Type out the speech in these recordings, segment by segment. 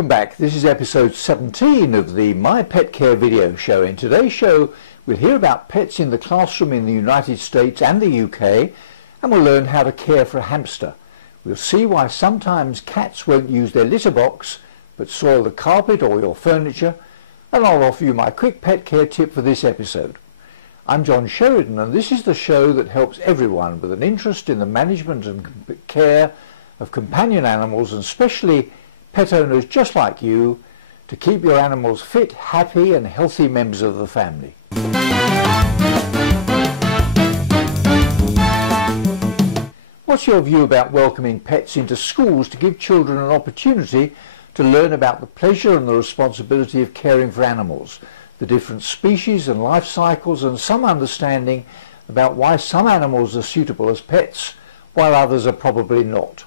Welcome back. This is episode 17 of the My Pet Care video show. In today's show we'll hear about pets in the classroom in the United States and the UK, and we'll learn how to care for a hamster. We'll see why sometimes cats won't use their litter box but soil the carpet or your furniture, and I'll offer you my quick pet care tip for this episode. I'm John Sheridan, and this is the show that helps everyone with an interest in the management and care of companion animals, and especially pet owners just like you, to keep your animals fit, happy and healthy members of the family. What's your view about welcoming pets into schools to give children an opportunity to learn about the pleasure and the responsibility of caring for animals, the different species and life cycles, and some understanding about why some animals are suitable as pets while others are probably not?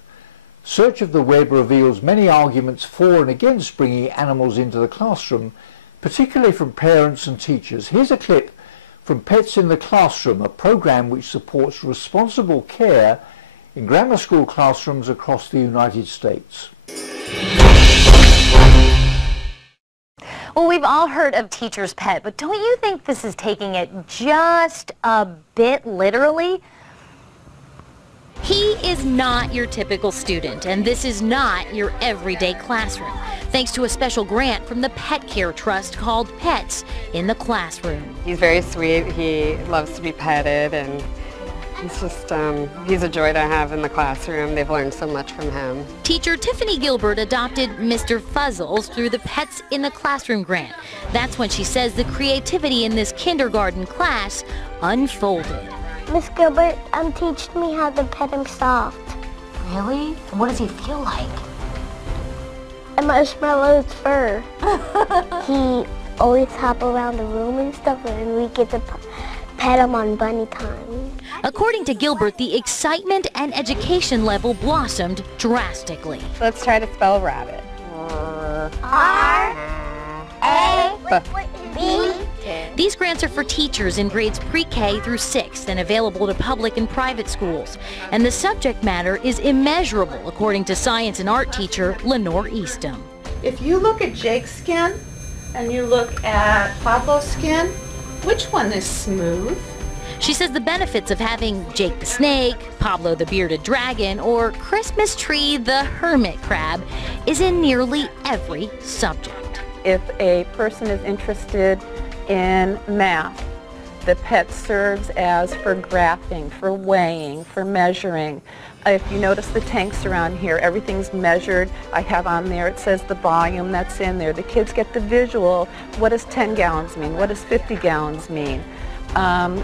Search of the web reveals many arguments for and against bringing animals into the classroom, particularly from parents and teachers. Here's a clip from Pets in the Classroom, a program which supports responsible care in grammar school classrooms across the United States. Well, we've all heard of teacher's pet, but don't you think this is taking it just a bit literally? He is not your typical student, and this is not your everyday classroom, thanks to a special grant from the Pet Care Trust called Pets in the Classroom. He's very sweet. He loves to be petted, and he's just, he's a joy to have in the classroom. They've learned so much from him. Teacher Tiffany Gilbert adopted Mr. Fuzzles through the Pets in the Classroom grant. That's when she says the creativity in this kindergarten class unfolded. Miss Gilbert teaching me how to pet him soft. Really? And what does he feel like? A marshmallow's fur. He always hop around the room and stuff, and we get to pet him on bunny time. According to Gilbert, the excitement and education level blossomed drastically. Let's try to spell rabbit. R-A-B. These grants are for teachers in grades pre-K through 6th and available to public and private schools. And the subject matter is immeasurable, according to science and art teacher Lenore Eastham. If you look at Jake's skin and you look at Pablo's skin, which one is smooth? She says the benefits of having Jake the snake, Pablo the bearded dragon, or Christmas tree the hermit crab is in nearly every subject. If a person is interested in math, the pet serves as for graphing, for weighing, for measuring. If you notice the tanks around here, everything's measured. I have on there, it says the volume that's in there. The kids get the visual. What does 10 gallons mean? What does 50 gallons mean?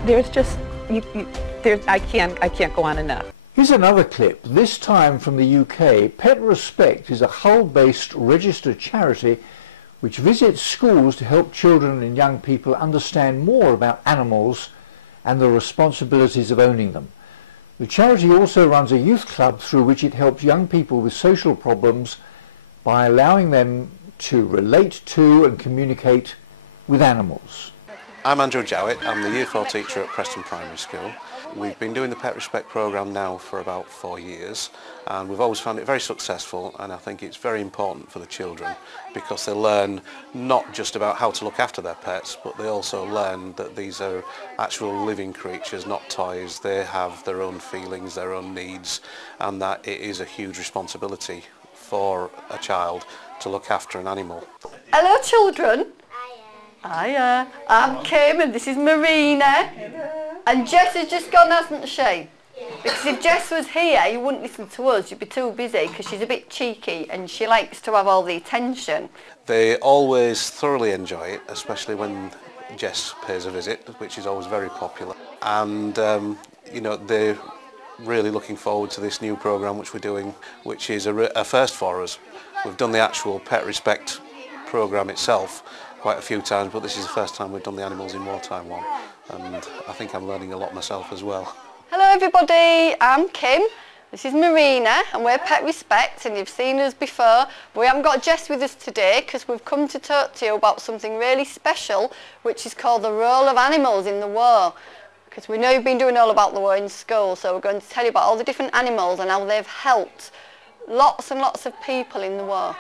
There's just, I can't go on enough. Here's another clip, this time from the UK. Pet Respect is a Hull-based registered charity which visits schools to help children and young people understand more about animals and the responsibilities of owning them. The charity also runs a youth club through which it helps young people with social problems by allowing them to relate to and communicate with animals. I'm Andrew Jowett. I'm the Year 4 teacher at Preston Primary School. We've been doing the Pet Respect programme now for about 4 years, and we've always found it very successful, and I think it's very important for the children because they learn not just about how to look after their pets, but they also learn that these are actual living creatures, not toys. They have their own feelings, their own needs, and that it is a huge responsibility for a child to look after an animal. Hello children. Hiya. I'm Kim and this is Marina. And Jess has just gone, hasn't she? Because if Jess was here, you wouldn't listen to us. You'd be too busy because she's a bit cheeky and she likes to have all the attention. They always thoroughly enjoy it, especially when Jess pays a visit, which is always very popular. And, you know, they're really looking forward to this new programme which we're doing, which is a first for us. We've done the actual Pet Respect programme itself quite a few times, but this is the first time we've done the Animals in Wartime one, and I think I'm learning a lot myself as well. Hello everybody, I'm Kim, this is Marina and we're Pet Respect, and you've seen us before, but we haven't got Jess with us today because we've come to talk to you about something really special which is called the role of animals in the war. Because we know you've been doing all about the war in school, so we're going to tell you about all the different animals and how they've helped lots and lots of people in the war.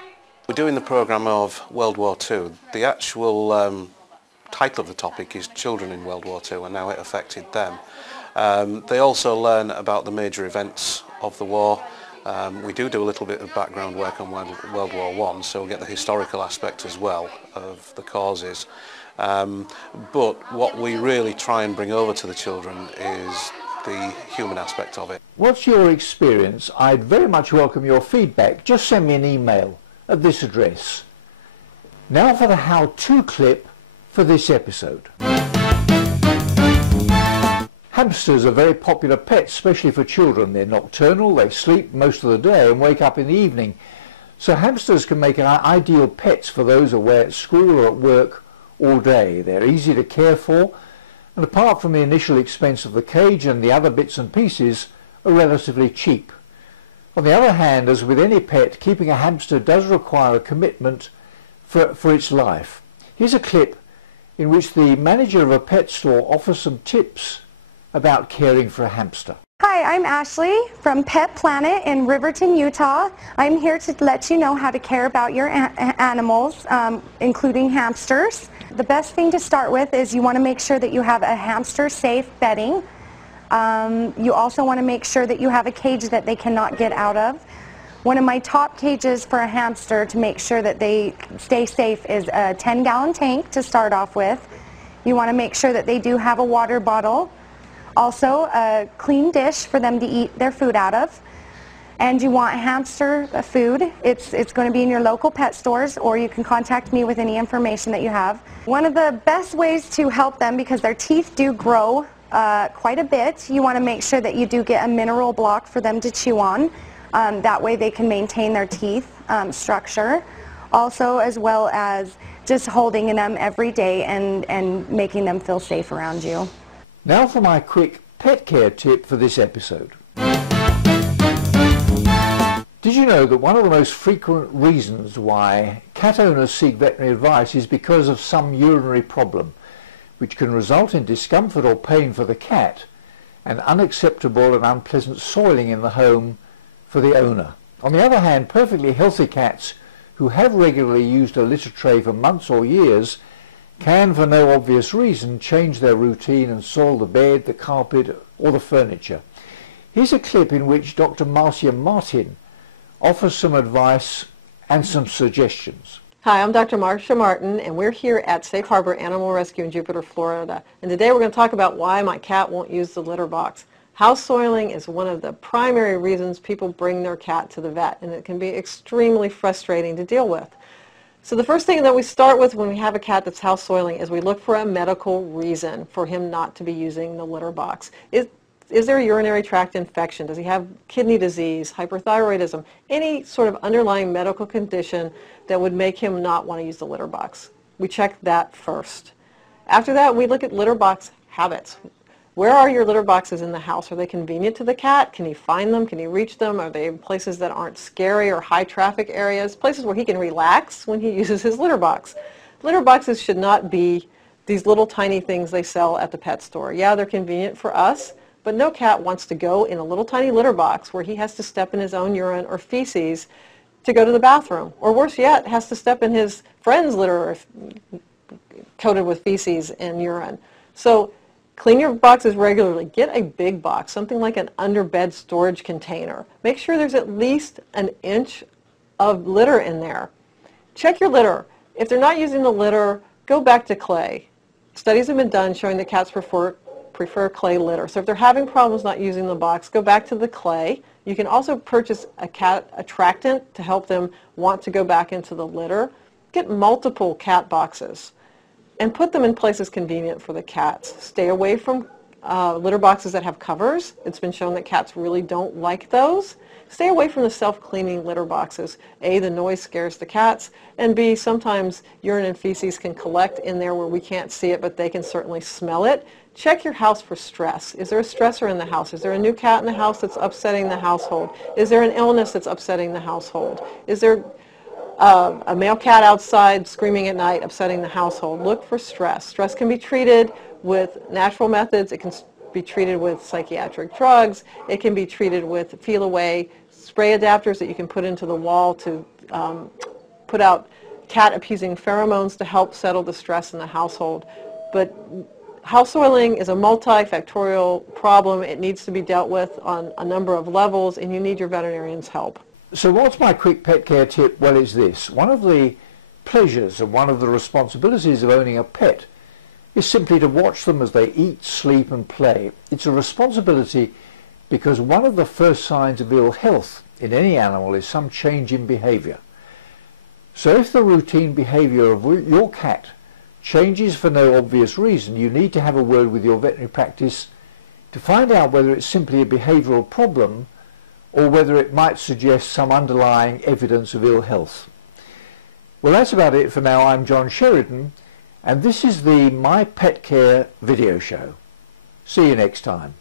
We're doing the programme of World War II. The actual title of the topic is Children in World War II and how it affected them. They also learn about the major events of the war. We do a little bit of background work on World War I, so we get the historical aspect as well of the causes. But what we really try and bring over to the children is the human aspect of it. What's your experience? I'd very much welcome your feedback. Just send me an email at this address. Now for the how-to clip for this episode. Hamsters are very popular pets, especially for children. They're nocturnal, they sleep most of the day and wake up in the evening. So hamsters can make ideal pets for those away at school or at work all day. They're easy to care for, and apart from the initial expense of the cage and the other bits and pieces, are relatively cheap. On the other hand, as with any pet, keeping a hamster does require a commitment for its life. Here's a clip in which the manager of a pet store offers some tips about caring for a hamster. Hi, I'm Ashley from Pet Planet in Riverton, Utah. I'm here to let you know how to care about your animals, including hamsters. The best thing to start with is you want to make sure that you have a hamster-safe bedding. You also want to make sure that you have a cage that they cannot get out of. One of my top cages for a hamster to make sure that they stay safe is a 10-gallon tank to start off with. You want to make sure that they do have a water bottle. Also, a clean dish for them to eat their food out of. And you want hamster food. It's going to be in your local pet stores, or you can contact me with any information that you have. One of the best ways to help them, because their teeth do grow quite a bit, you want to make sure that you do get a mineral block for them to chew on. That way they can maintain their teeth structure. Also, as well as just holding them every day and making them feel safe around you. Now for my quick pet care tip for this episode. Did you know that one of the most frequent reasons why cat owners seek veterinary advice is because of some urinary problem, which can result in discomfort or pain for the cat and unacceptable and unpleasant soiling in the home for the owner? On the other hand, perfectly healthy cats who have regularly used a litter tray for months or years can, for no obvious reason, change their routine and soil the bed, the carpet or the furniture. Here's a clip in which Dr. Marcia Martin offers some advice and some suggestions. Hi, I'm Dr. Marcia Martin, and we're here at Safe Harbor Animal Rescue in Jupiter, Florida. And today we're going to talk about why my cat won't use the litter box. House soiling is one of the primary reasons people bring their cat to the vet, and it can be extremely frustrating to deal with. So the first thing that we start with when we have a cat that's house soiling is we look for a medical reason for him not to be using the litter box. Is there a urinary tract infection? Does he have kidney disease, hyperthyroidism, any sort of underlying medical condition that would make him not want to use the litter box? We check that first. After that, we look at litter box habits. Where are your litter boxes in the house? Are they convenient to the cat? Can he find them? Can he reach them? Are they in places that aren't scary or high traffic areas? Places where he can relax when he uses his litter box. Litter boxes should not be these little tiny things they sell at the pet store. Yeah, they're convenient for us, but no cat wants to go in a little tiny litter box where he has to step in his own urine or feces to go to the bathroom. Or worse yet, has to step in his friend's litter coated with feces and urine. So clean your boxes regularly. Get a big box, something like an underbed storage container. Make sure there's at least an inch of litter in there. Check your litter. If they're not using the litter, go back to clay. Studies have been done showing that cats prefer clay litter. So if they're having problems not using the box, go back to the clay. You can also purchase a cat attractant to help them want to go back into the litter. Get multiple cat boxes and put them in places convenient for the cats. Stay away from litter boxes that have covers. It's been shown that cats really don't like those. Stay away from the self-cleaning litter boxes. A, the noise scares the cats, and B, sometimes urine and feces can collect in there where we can't see it, but they can certainly smell it. Check your house for stress. Is there a stressor in the house? Is there a new cat in the house that's upsetting the household? Is there an illness that's upsetting the household? Is there a male cat outside screaming at night, upsetting the household? Look for stress. Stress can be treated with natural methods. It can be treated with psychiatric drugs. It can be treated with feel-away spray adapters that you can put into the wall to put out cat appeasing pheromones to help settle the stress in the household. But house oiling is a multifactorial problem. It needs to be dealt with on a number of levels, and you need your veterinarian's help. So what's my quick pet care tip? Well, it's this. One of the pleasures and one of the responsibilities of owning a pet is simply to watch them as they eat, sleep and play. It's a responsibility because one of the first signs of ill health in any animal is some change in behavior. So if the routine behavior of your cat changes for no obvious reason, you need to have a word with your veterinary practice to find out whether it's simply a behavioral problem or whether it might suggest some underlying evidence of ill health. Well, that's about it for now. I'm John Sheridan, and this is the My Pet Care video show. See you next time.